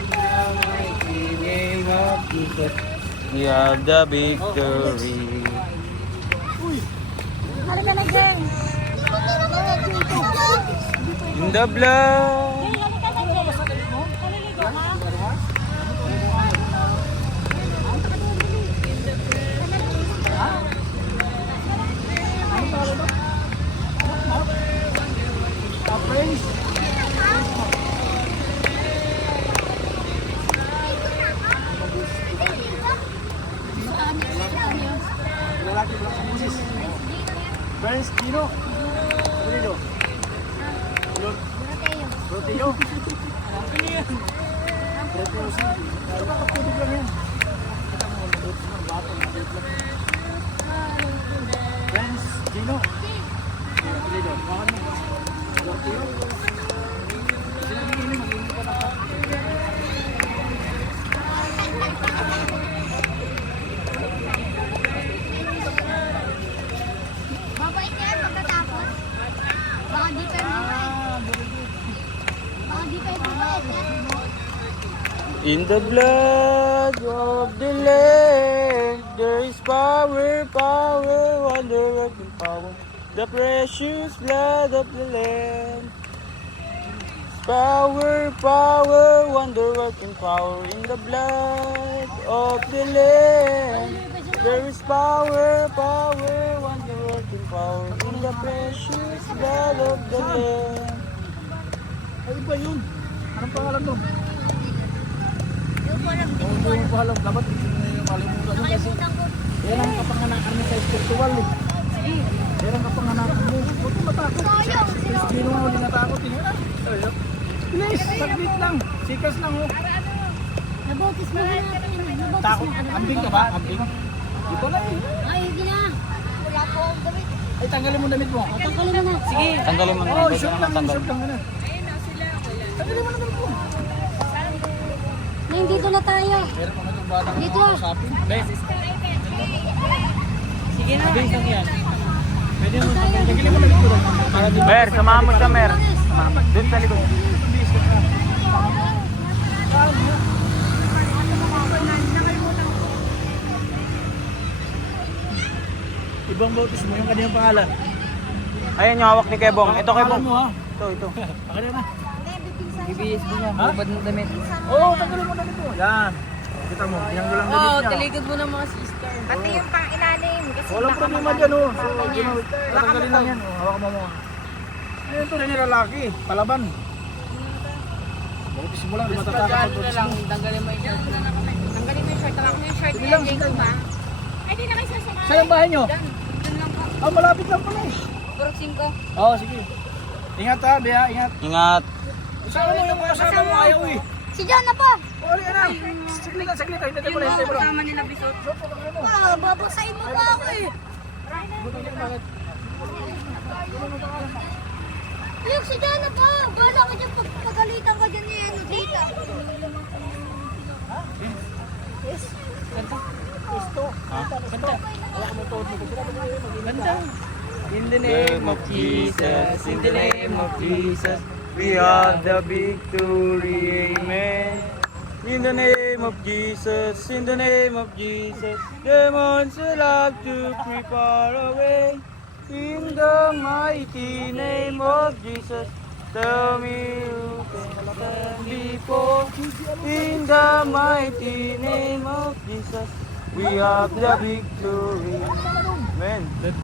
mighty name of Jesus, we have the victory. Ano ka na, Jeng? In the blood. Jeng, ano ka na, Jeng? Kaliligo ka? Lalaki lang sa busis. Friends, Dino. Ano nyo? Roteo. Ano yan? Roteo si. Kapatid lang yan. Kita mo, nabot naman. Bato, nabot lang. Friends, Dino. Dino. Bakit mo? Roteo. Sila din mag-iinit pa na pa. Babait ka yan pagkatapos. Baka di pa yung bumait. Baka di pa yung bumait. In the blood of the Lamb, there is power, power, wonder-working power. The precious blood of the Lamb. Power, power, wonder-working power. In the blood of the Lamb, there is power, power, wonder-working power. In the precious blood of the Lamb. Ay, iba yun. Anong pangalan doon? Yung parang Hindi mo pa alam. Dapat kalimutan mo kasi. Yan ang kapanganakan mo sa spiritual eh. Yan ang kapanganakan mo. Huwag mo matakot. sayang. Hindi mo hindi natakot. Tingnan na. Please, saglit lang. Sikas lang oh. Nabotis mo na natin. Nabotis Takot. mo. Ambing ka ba? Ambing? Ito lang eh. Ay, hindi na. Wala po akong damit. Ay, tanggalin mo damit mo. Tanggalin mo na. Sige. Tanggalin mo na. Oh, Pwede shoot naman lang. tanggal. Shoot lang na. Tanggalin mo na damit mo. Ngayon, dito na tayo. Meron pa nga itong batang Dito. usapin. Sige na. Pwede mo. Tanggalin mo na damit mo. Para di Mer, samahan mo siya, Mer. Doon sa likod. Ibang botis mo yung kanyang pangalan. Ayun yung hawak ni Kebong. Ito Pangalan Kebong. mo ha. Ito. Pakita na. BBS mo niya. Bubad ng damit. Oo, tanggalin mo damit mo. Yan. Kita mo, tinanggal ang damit niya. Taligod mo ng mga sister. Pati yung pang-ilalim. Kasi Walang problema dyan oh. So, tatanggalin lang yan. Oh, hawak mo mo. Ayun to na yung lalaki. Palaban. Botis mo lang, di matatakot ang botis mo. tanggalin mo yung shirt. Tanggalin mo yung shirt. Tawag mo yung shirt Sige niya, lang, Jacob sige. ha. Ay, di na kayo sasama. Saan ang bahay nyo? Doon lang po. Ah, malapit lang pala eh. Purok 5. Oo, sige. Ingat ha, Bea, ingat. Ingat. Isama mo yung kasama mo ayaw eh. Si John na po. Ori ka na. Saglit lang, saglit. Hintay mo lang, hintay mo lang. Kasama nila bisot. Ah, babasahin mo ba ako eh? Ayok, si John na po. Bala ka dyan pagpagalitan ka dyan ni Eno Tita. In the name of Jesus, in the name of Jesus, we have the victory, amen. In the name of Jesus, in the name of Jesus, demons will have to creep far away. In the mighty name of Jesus, tell me who can stand before. In the mighty name of Jesus, we have the victory, amen.